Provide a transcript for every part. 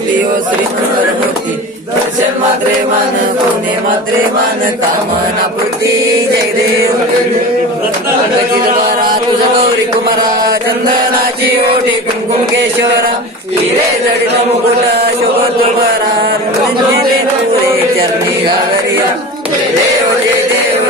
मंगलमूर्ती ओ श्री मंगलमूर्ती दर्शन मात्रे मान कोणे मात्रे मान कामना पूर्ती जय देव द्वारा तुझ गौरी कुमारा चंदनाची ओटी कुंकुम केशवरा हिरे जडित मुकुट शोभत बरा चरणी घागरिया देव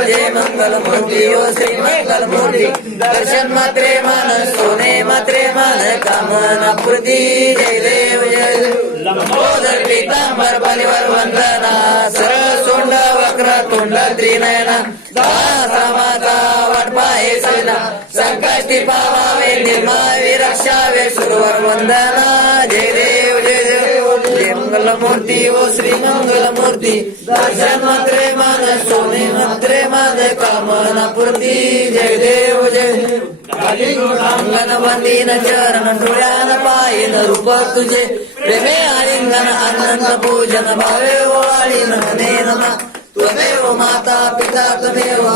जय मंगलमूर्ती ओ श्री मंगलमूर्ती दर्शन मात्रे मान सोने मात्रे मान कामना पूर्ती जय देव जय लंबोदर पीतांबर बलिवर वंदना सरळ सोंड वक्र तोंड त्रिनयना दासामाचा वाटपाहे सैना संकष्टी पावावे निर्मावे रक्षावे सुरवर वंदना जय देव जय मंगलमूर्ती ओ श्री मंगलमूर्ती दर्शन मात्रे मान सोने मात्रे मान कामना पूर्ती जय देव जय अंगण बंदीन चरण डोळ्यान पायन रूप तुझे प्रेमे आलिंगन आनंद पूजन भावे ओवाळीन नेनमा त्वमेव माता पिता तमेव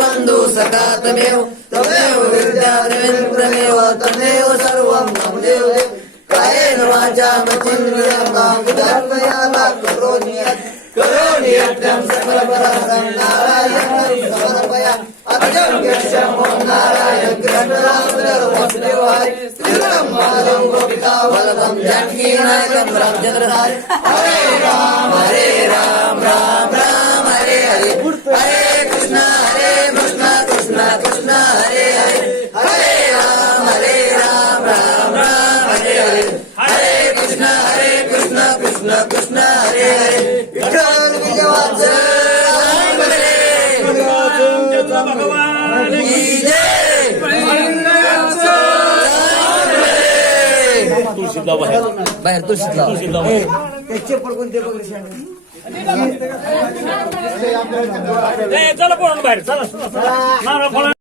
बंधू सखा तमेव विद्या त्रिमेव तमेव सर्वं देव कायेन वाचा मचिन्द्रियं करोनियत्यं सकलपराधं नारायणं समर्पया अजं यक्षं नारायण कृष्णरामदेवाय श्रीराम माधव गोपिका वल्लभं जानकीनायकं रामचन्द्रधारी हरे राम राम राम हरे हरे हरे कृष्ण कृष्ण कृष्ण हरे हरे हरे राम राम हरे हरे हरे कृष्ण कृष्ण कृष्ण हरे हरे विठ्ठल विजयवाचं भगवान की जय तुळशीतला बाहेर तुळशीतला चप्पल कोणते चला पळून बाहेर चला